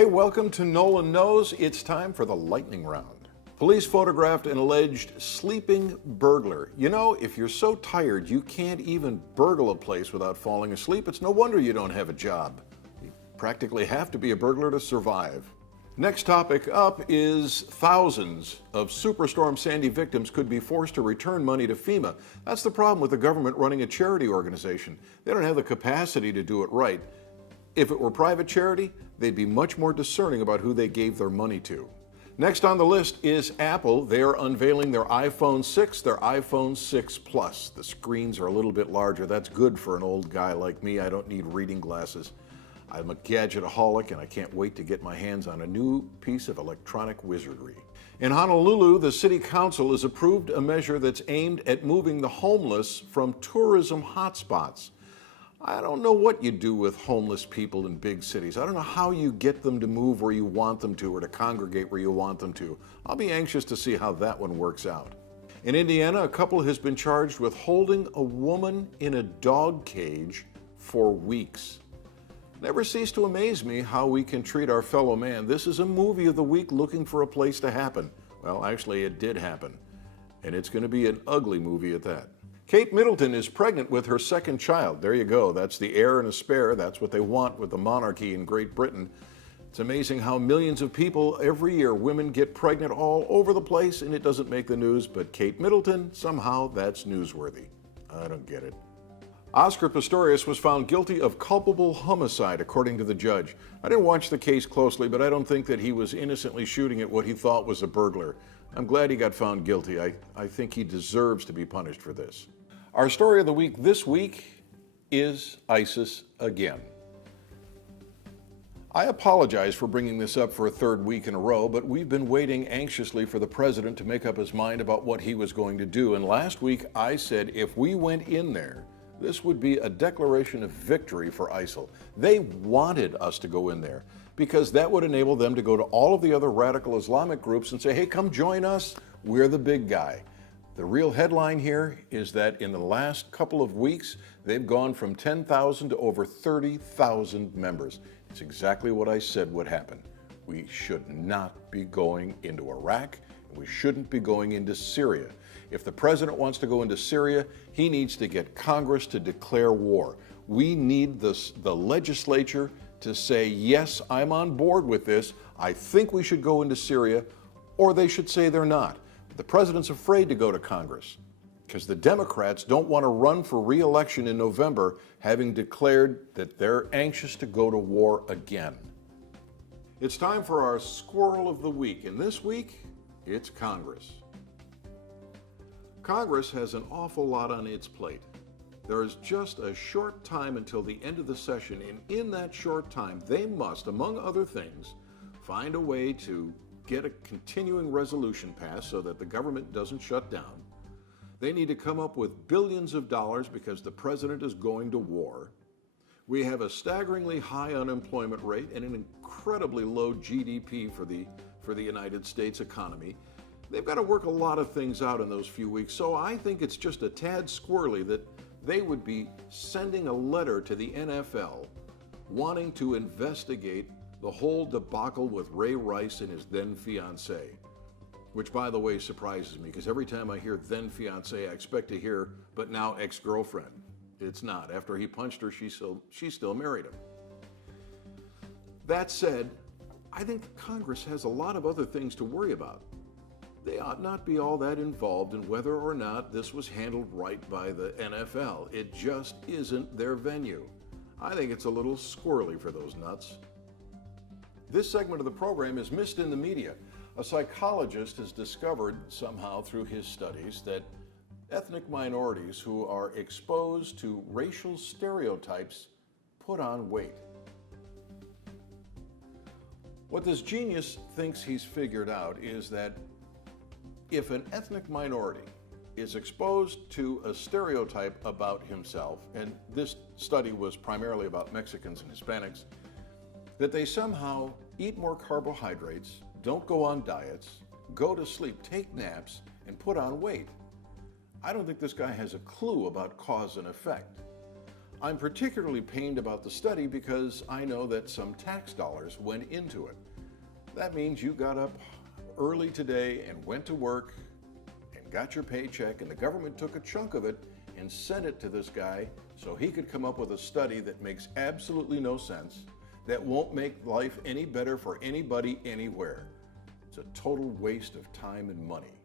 Hey, welcome to Nolan Knows. It's time for the lightning round. Police photographed an alleged sleeping burglar. You know, if you're so tired you can't even burgle a place without falling asleep, it's no wonder you don't have a job. You practically have to be a burglar to survive. Next topic up is thousands of Superstorm Sandy victims could be forced to return money to FEMA. That's the problem with the government running a charity organization. They don't have the capacity to do it right. If it were private charity, they'd be much more discerning about who they gave their money to. Next on the list is Apple. They are unveiling their iPhone 6, their iPhone 6 Plus. The screens are a little bit larger. That's good for an old guy like me. I don't need reading glasses. I'm a gadgetaholic, and I can't wait to get my hands on a new piece of electronic wizardry. In Honolulu, the city council has approved a measure that's aimed at moving the homeless from tourism hotspots. I don't know what you do with homeless people in big cities. I don't know how you get them to move where you want them to or to congregate where you want them to. I'll be anxious to see how that one works out. In Indiana, a couple has been charged with holding a woman in a dog cage for weeks. Never cease to amaze me how we can treat our fellow man. This is a movie of the week looking for a place to happen. Well, actually, it did happen. And it's going to be an ugly movie at that. Kate Middleton is pregnant with her second child. There you go. That's the heir and a spare. That's what they want with the monarchy in Great Britain. It's amazing how millions of people every year, women get pregnant all over the place, and it doesn't make the news. But Kate Middleton, somehow that's newsworthy. I don't get it. Oscar Pistorius was found guilty of culpable homicide, according to the judge. I didn't watch the case closely, but I don't think that he was innocently shooting at what he thought was a burglar. I'm glad he got found guilty. I think he deserves to be punished for this. Our story of the week this week is ISIS again. I apologize for bringing this up for a third week in a row, but we've been waiting anxiously for the president to make up his mind about what he was going to do. And last week I said if we went in there, this would be a declaration of victory for ISIL. They wanted us to go in there because that would enable them to go to all of the other radical Islamic groups and say, hey, come join us. We're the big guy. The real headline here is that in the last couple of weeks, they've gone from 10,000 to over 30,000 members. It's exactly what I said would happen. We should not be going into Iraq, and we shouldn't be going into Syria. If the president wants to go into Syria, he needs to get Congress to declare war. We need the legislature to say, yes, I'm on board with this. I think we should go into Syria, or they should say they're not. The president's afraid to go to Congress because the Democrats don't want to run for re-election in November, having declared that they're anxious to go to war again. It's time for our Squirrel of the Week, and this week, it's Congress. Congress has an awful lot on its plate. There is just a short time until the end of the session, and in that short time, they must, among other things, find a way to get a continuing resolution passed so that the government doesn't shut down. They need to come up with billions of dollars because the president is going to war. We have a staggeringly high unemployment rate and an incredibly low GDP for the United States economy. They've got to work a lot of things out in those few weeks, so I think it's just a tad squirrely that they would be sending a letter to the NFL wanting to investigate the whole debacle with Ray Rice and his then fiancée, which by the way surprises me because every time I hear then fiancée, I expect to hear, but now ex-girlfriend. It's not. After he punched her, she still married him. That said, I think Congress has a lot of other things to worry about. They ought not be all that involved in whether or not this was handled right by the NFL. It just isn't their venue. I think it's a little squirrely for those nuts. This segment of the program is missed in the media. A psychologist has discovered somehow through his studies that ethnic minorities who are exposed to racial stereotypes put on weight. What this genius thinks he's figured out is that if an ethnic minority is exposed to a stereotype about himself, and this study was primarily about Mexicans and Hispanics, that they somehow eat more carbohydrates, don't go on diets, go to sleep, take naps, and put on weight. I don't think this guy has a clue about cause and effect. I'm particularly pained about the study because I know that some tax dollars went into it. That means you got up early today and went to work and got your paycheck, and the government took a chunk of it and sent it to this guy so he could come up with a study that makes absolutely no sense, that won't make life any better for anybody anywhere. It's a total waste of time and money.